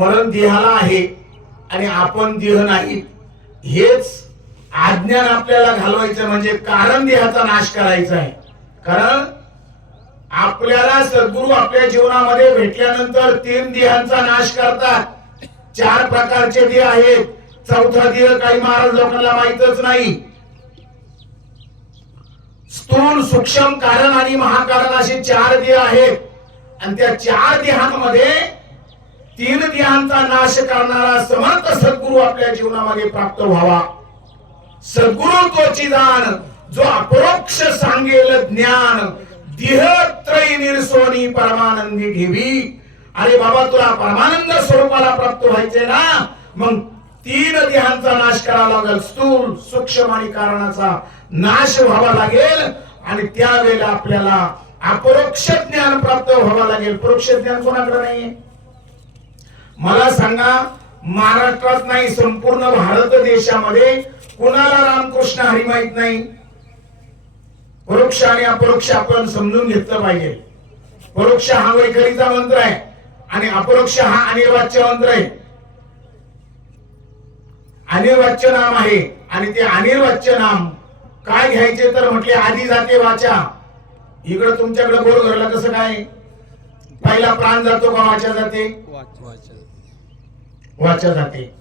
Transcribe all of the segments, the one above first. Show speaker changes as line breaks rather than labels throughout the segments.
मरण देहाला आहे आणि आपण देह नाही. हेच आज्ञान आपल्याला घालवायचं म्हणजे कारण देहाचा नाश करायचा आहे. कारण आपल्याला सद्गुरू आपल्या जीवनामध्ये भेटल्यानंतर तीन देहांचा नाश करतात. चार प्रकारचे देह आहेत. चौथा देह काही महाराज लोकांना माहितच नाही. स्थूल सूक्ष्म कारण आणि महाकारण असे चार देह आहेत. आणि त्या चार देहांमध्ये तीन देहांचा नाश करणारा समर्थ सद्गुरू आपल्या जीवनामध्ये प्राप्त व्हावा. सद्गुरु तोची जाण जो अपरोक्ष सांगेल ज्ञान दिहत्रयी निरसोनी निर्सोनी परमानंदी ठेवी. अरे बाबा तुला परमानंद स्वरूपाला प्राप्त व्हायचे ना? मग तीन देहांचा नाश करावा लागेल. स्थूल सूक्ष्म आणि कारणाचा नाश व्हावा लागेल. आणि त्यावेळेला आपल्याला अपरोक्ष ज्ञान प्राप्त व्हावा लागेल. परोक्ष ज्ञान कोणाकडे नाहीये? मला सांगा महाराष्ट्रात नाही संपूर्ण भारत देशामध्ये कुणाला रामकृष्ण हरी माहीत नाही? परोक्ष आणि अपरोक्ष आपण समजून घेतलं पाहिजे. परोक्ष हा वैखरीचा मंत्र आहे आणि अपरोक्ष हा अनिर्वाच्य मंत्र आहे. अनिर्वाच्य नाम आहे आणि ते अनिर्वाच्य नाम काय घ्यायचे तर म्हटले आधी जाते वाचा. इकडं तुमच्याकडे बोर घरला कसं काय? पहिला प्राण जातो का वाचा जाते? वाचा. जाते.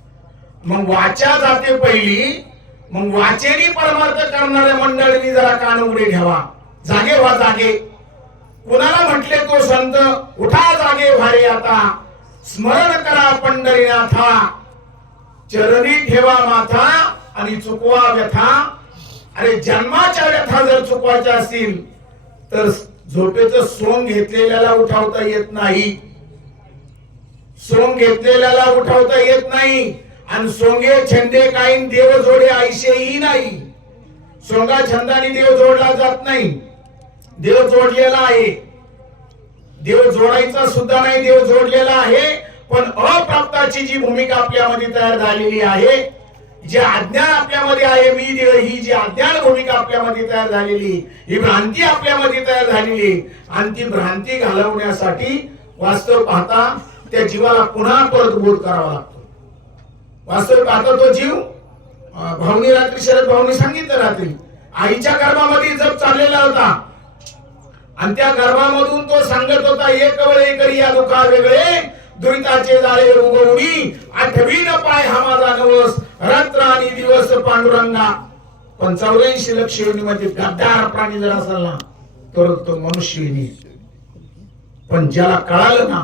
मग वाचा जाते पहिली मग वाचेनी परमार्थ करणाऱ्या मंडळींनी जरा कान उघडे ठेवा. जागे व्हा जागे. कुणाला म्हटले तो संत उठा जागे भारे आता. स्मरण करा पंढरीनाथा चरणी ठेवा माथा आणि चुकवा व्यथा. अरे जन्माच्या व्यथा जर चुकवायच्या असतील तर झोपेचं सोंग घेतलेल्याला उठावता येत नाही. सोंग घेतलेल्याला उठवता येत नाही. आणि सोंगे छंदे काही देव जोडे आईशेही नाही. सोंगा छंदाने देव जोडला जात नाही. देव जोडलेला आहे. देव जोडायचा सुद्धा नाही देव जोडलेला आहे. पण अप्राप्ताची जी भूमिका आपल्यामध्ये तयार झालेली आहे जी अज्ञान आपल्यामध्ये आहे मी देव ही जी अज्ञान भूमिका आपल्यामध्ये तयार झालेली ही भ्रांती आपल्यामध्ये तयार झालेली आणि ती भ्रांती घालवण्यासाठी वास्तव पाहता त्या जीवाला पुन्हा परत बोध करावा लागतो. वास्तविक आता तो जीव भाऊनी रात्री शरद भाऊनी सांगितलं रात्री आईच्या गर्भामध्ये जप चाललेला होता. आणि त्या गर्भामधून तो सांगत होता एक वेळे करी या दुखा वेगळे दुरिताचे जाळे उगवणी आठवीन पाय हा माझा नवस रात्र आणि दिवस पांडुरंगा. पण चौऱ्याऐंशी लक्ष योनीमध्ये गद्दार प्राणी जर असेल ना तर तो मनुष्य पण ज्याला कळालं ना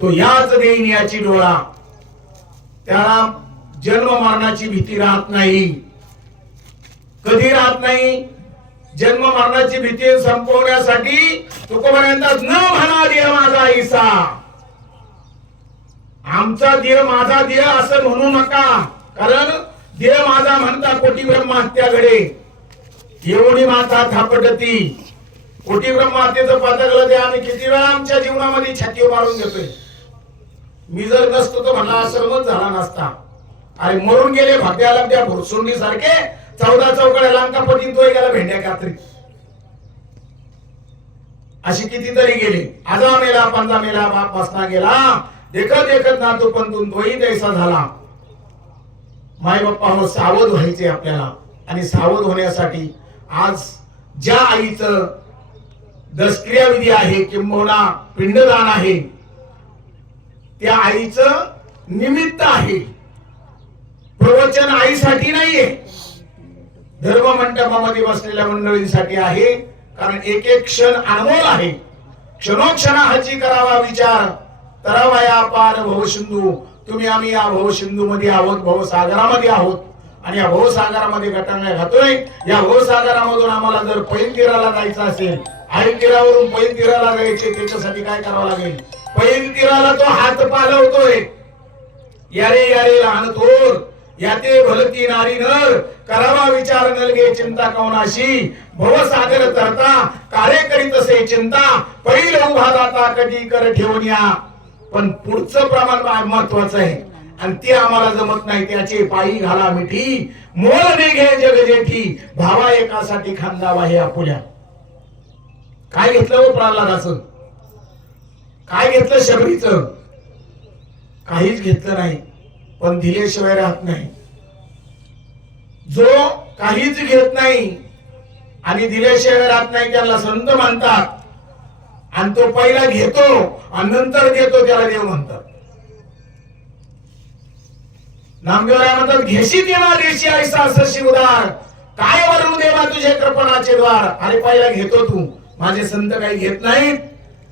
तो याच देईन याची डोळा. त्याला जन्म मरणाची भीती राहत नाही. कधी राहत नाही? जन्म मरणाची भीती संपवण्यासाठी तुकोपर्यंत न म्हणा देह माझा ईसा आमचा देह माझा देह असं म्हणू नका. कारण देह माझा म्हणता कोटी ब्रह्महत्याकडे एवढी माता थापटती. कोटी ब्रह्महत्येचं पातकलं ते आम्ही. किती वेळा आमच्या जीवनामध्ये छाती मारून घेतोय. मी जर नसतो तर म्हणला आश्रमच झाला नसता. अरे मरून गेले भाग्याला त्या भुरसुंडी सारखे चौदा चौकड्या पटीन तो गेला भेंड्या कात्री. अशी कितीतरी गेली. आजा मेला पंजा मेला बाप बसना गेला. देखत देखत ना तो पण दोही दैसा झाला. माय बाप्पा हो सावध व्हायचे आपल्याला. आणि सावध होण्यासाठी आज ज्या आईचं दसक्रिया विधी आहे किंबहुना पिंडदान आहे त्या आईचं निमित्त आहे. प्रवचन आईसाठी नाहीये. धर्म मंडपामध्ये बसलेल्या मंडळींसाठी आहे. कारण एक एक क्षण अनमोल आहे. क्षणोक्षणाची करावा विचार. करावा या पार भवसिंधू तुम्ही आम्ही या भवसिंधू मध्ये आहोत भवसागरामध्ये आहोत. आणि या भवसागरामध्ये गटांगल्या घातोय. या भवसागरामधून आम्हाला जर पैन तीराला जायचं असेल आई तीरावरून पैन तीराला जायचे त्याच्यासाठी काय करावं लागेल? पैल तो हात पालवतोय. यारे यारे लहान थोर याते भलती नारी नर करावा विचार नलगे चिंता कवनाशी भवसागर तरता कार्य करीत असे चिंता. पैल उभा दाता कधी कर ठेवून या. पण पुढचं प्रमाण महत्वाचं आहे. आणि ते आम्हाला जमत नाही त्याचे पायी घाला मिठी. मोल घे जग जेठी. भावा एकासाठी खांदावा हे आपुल्या. काय घेतलं हो प्रल्हादाचं? काय घेतलं शबरीचं? काहीच घेतलं नाही. पण दिल्याशिवाय राहत नाही. जो काहीच घेत नाही आणि दिल्याशिवाय राहत नाही त्याला संत मानतात आणि तो पहिला घेतो आणि नंतर देतो त्याला देव म्हणतात. नामदेवराय म्हणतात घेशी देवा देशी ऐसा असं शिवदार काय वरून देवा तुझे कृपणाचे द्वार? अरे पहिला घेतो तू. माझे संत काही घेत नाहीत.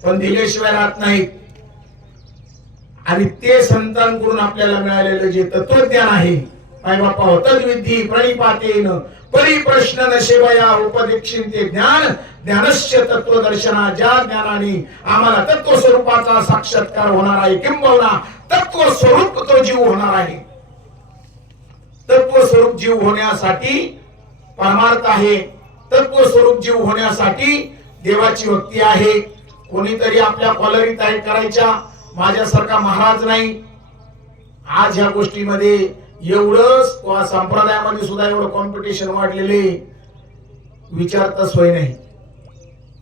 पण दिल्याशिवाय राहत नाहीत. आणि ते संतांकडून आपल्याला मिळालेलं जे तत्वज्ञान आहे माय बापा तद्विधी प्रणिपातेन परिप्रश्न नशेबया उपदीक्षिंते ज्ञान ज्ञानस्य तत्वदर्शना ज्या ज्ञानाने आम्हाला तत्व स्वरूपाचा साक्षात्कार होणार आहे किंबहुना तत्व स्वरूप तो जीव होणार आहे. तत्व स्वरूप जीव होण्यासाठी परमार्थ आहे. तत्व स्वरूप जीव होण्यासाठी देवाची भक्ती आहे. कोणीतरी आपल्या कॉलरी टाईट करायच्या माझ्यासारखा महाराज नाही. आज ह्या गोष्टीमध्ये एवढंच संप्रदायामध्ये सुद्धा एवढं कॉम्पिटिशन वाढलेले विचारता सोय नाही.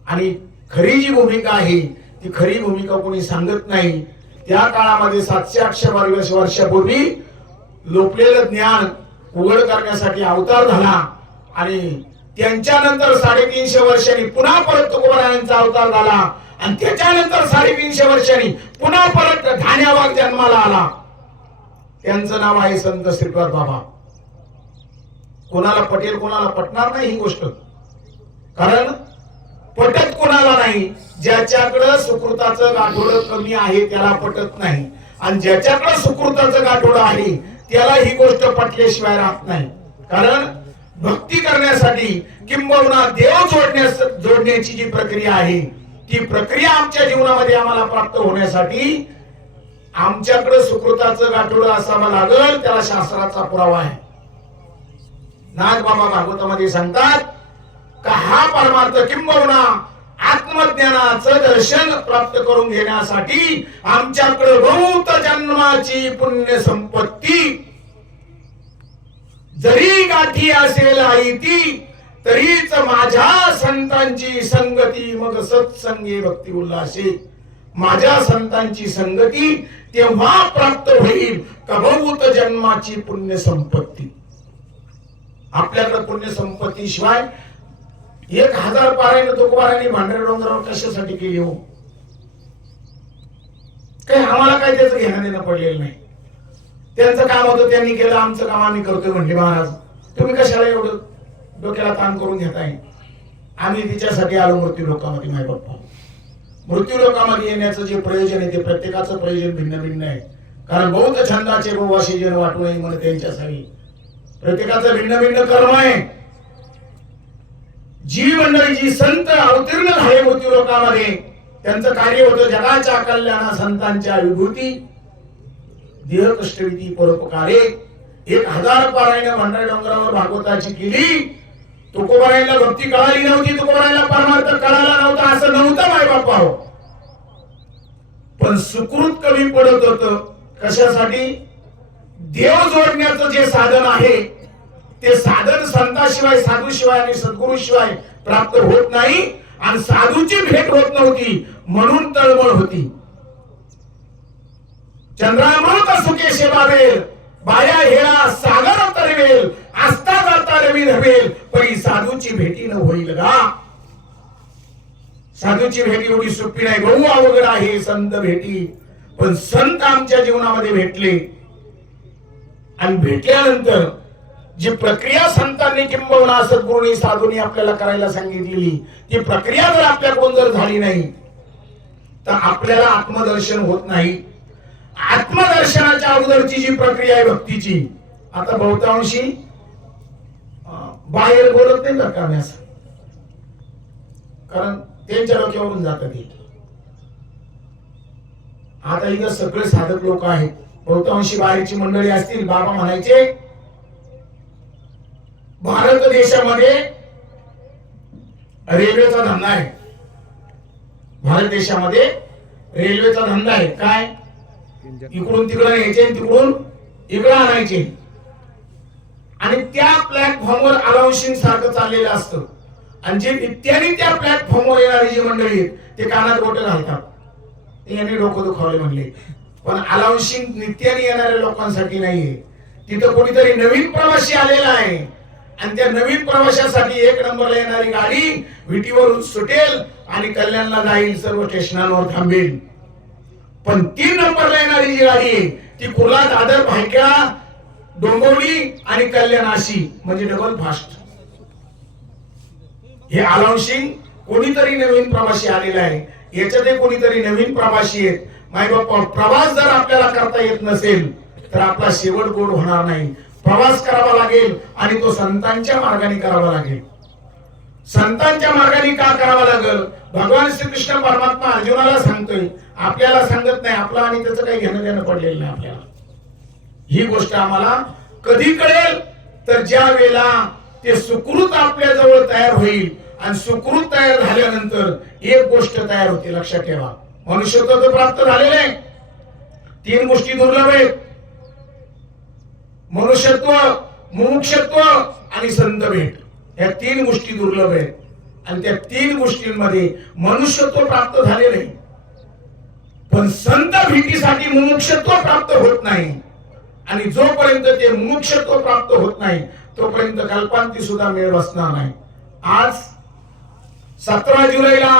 आणि खरी जी भूमिका आहे ती खरी भूमिका कोणी सांगत नाही. त्या काळामध्ये सातशे आठशे बावीस वर्षापूर्वी लोपलेलं ज्ञान उघड करण्यासाठी अवतार झाला आणि त्यांच्यानंतर साडेतीनशे वर्षांनी पुन्हा परत तुकोबारायांचा अवतार झाला. आणि त्याच्यानंतर साडेतीनशे वर्षांनी पुन्हा परत धान्यावाग जन्माला आला. त्यांचं नाव आहे संत श्रीपाद बाबा. कोणाला पटेल कोणाला पटणार नाही ही गोष्ट. कारण पटत कोणाला नाही ज्याच्याकडं सुकृताचं गाठोडं कमी आहे त्याला पटत नाही. आणि ज्याच्याकडं सुकृताचं गाठोडं आहे त्याला ही गोष्ट पटल्याशिवाय राहत नाही. कारण भक्ती करण्यासाठी किंबहुना देव जोडण्यास जोडण्याची जी प्रक्रिया आहे ती प्रक्रिया आमच्या जीवनामध्ये आम्हाला प्राप्त होण्यासाठी आमच्याकडे सुकृताचं गाठोडं असावं लागल त्याला शास्त्राचा पुरावा आहे. नाथ बाबा भागवतामध्ये सांगतात का हा परमार्थ किंबहुना आत्मज्ञानाचं दर्शन प्राप्त करून घेण्यासाठी आमच्याकडे बहुत जन्माची पुण्य संपत्ती जरी गाठी असेल आई ती तरीच माझ्या संतांची संगती मग सत्संगी भक्ती उल्हासे माझ्या संतांची संगती तेव्हा प्राप्त होईल कभूत जन्माची पुण्य संपत्ती आपल्याकडे पुण्य संपत्ती शिवाय एक हजार पारायण तुकोबारांनी भांडरे डोंगरावर कशासाठी केली हो? काही आम्हाला काय त्याचं घेणं देणं पडलेलं नाही. त्यांचं काम होतं त्यांनी केलं आमचं काम आम्ही करतोय म्हणले महाराज. तुम्ही कशाला एवढं डोक्याला ताण करून घेताय आम्ही तिच्यासाठी आलो मृत्यू लोकांमध्ये माय बाप्पा मृत्यू लोकांमध्ये येण्याचं जे प्रयोजन आहे ते प्रत्येकाचं प्रयोजन भिन्न भिन्न आहे. कारण बौद्ध छंदाचे बहुवाशी जन वाटू नये म्हणून त्यांच्यासाठी. प्रत्येकाचं भिन्न भिन्न कर्म आहे. जी मंडळी जी संत अवतीर्ण झाले मृत्यू लोकांमध्ये त्यांचं कार्य होतं जगाच्या कल्याणा संतांच्या विभूती. देह परोपकारे. एक हजार पारायण भंडारी डोंगरावर भागवताची केली. तुकोबारायला भक्ती कळाली नव्हती तुकोबारायला परमार्थ कळाला नव्हता असं नव्हतं माय बापा हो पण सुकृत कमी पडत होत. कशासाठी? देव जोडण्याचं जे साधन आहे ते साधन संताशिवाय साधूशिवाय आणि सद्गुरूशिवाय प्राप्त होत नाही आणि साधूची भेट होत नव्हती म्हणून तळमळ होती. चंद्रामृत सुखे शेवावेल बाया हेळा सागर तरवेल आस्था जाता रवी रवेल पण साधूची भेटी न होईल का? साधूची भेटी एवढी सोपी नाही. बहु अवघड आहे संत भेटी. पण संत आमच्या जीवनामध्ये भेटले. आणि भेटल्यानंतर जी प्रक्रिया संतांनी किंबहुना सद्गुरूंनी साधूंनी आपल्याला करायला सांगितलेली ती प्रक्रिया जर आपल्याकडून जर झाली नाही तर आपल्याला आत्मदर्शन होत नाही. आत्मदर्शनाच्या अगोदरची जी प्रक्रिया आहे भक्तीची आता बहुतांशी बाहेर बोलत नाही बरं का असं. कारण त्यांच्या डोक्यावरून जात ते. आता इथं सगळे साधक लोक आहेत. बहुतांशी बाहेरची मंडळी असतील बाबा म्हणायचे भारत देशामध्ये रेल्वेचा धंदा आहे. भारत देशामध्ये रेल्वेचा धंदा आहे. काय? इकडून तिकडं न्यायचे तिकडून इकडं आणायचे. आणि त्या प्लॅटफॉर्मवर अलाउन्सिंग सारखं चाललेलं असतं. आणि जे नित्याने त्या प्लॅटफॉर्मवर येणारी जी मंडळी आहेत ते कानात गोटे घालतात. यांनी डोकं दुखावले म्हणले. पण अलाउन्सिंग नित्याने येणाऱ्या लोकांसाठी नाहीये. तिथं कोणीतरी नवीन प्रवासी आलेला आहे. आणि त्या नवीन प्रवाशासाठी एक नंबरला येणारी गाडी विटीवरून सुटेल आणि कल्याणला जाईल सर्व स्टेशनांवर थांबेल. पण तीन नंबरला येणारी जी गाडी आहे ती कुर्ला दादर भायक्या डोंबिवली आणि कल्याणाशी म्हणजे डबल फास्ट हे अलाउन्सिंग कोणीतरी नवीन प्रवासी आलेला आहे. याच्यात कोणीतरी नवीन प्रवासी आहेत. माय बाप्पा प्रवास जर आपल्याला करता येत नसेल तर आपला शेवट गोड होणार नाही. प्रवास करावा लागेल आणि तो संतांच्या मार्गाने करावा लागेल. संतांच्या मार्गाने का करावा लागेल? भगवान श्रीकृष्ण परमात्मा अर्जुनाला सांगतोय. आपल्याला सांगत नाही आपला आणि त्याचं काही घेणं देणं पडलेलं नाही आपल्याला. ही गोष्ट आम्हाला कधी कळेल? तर ज्या वेळेला ते सुकृत आपल्या जवळ तयार होईल आणि सुकृत तयार झाल्यानंतर एक गोष्ट तयार होते लक्षात ठेवा. मनुष्यत्व तर प्राप्त झालेलं आहे तीन गोष्टी दुर्लभ आहेत. मनुष्यत्व मुमुक्षत्व आणि संत भेट. या तीन गोष्टी दुर्लभ आहेत. आणि त्या तीन गोष्टींमध्ये मनुष्यत्व प्राप्त झाले नाही. पण संत भेटीसाठी मुमुक्षत्व प्राप्त होत नाही. आणि जोपर्यंत ते मुमुक्षत्व प्राप्त होत नाही तोपर्यंत कल्पांती सुद्धा मेळ बसणार नाही. आज सतरा जुलैला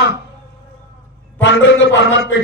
पांडुरंग परमात्मे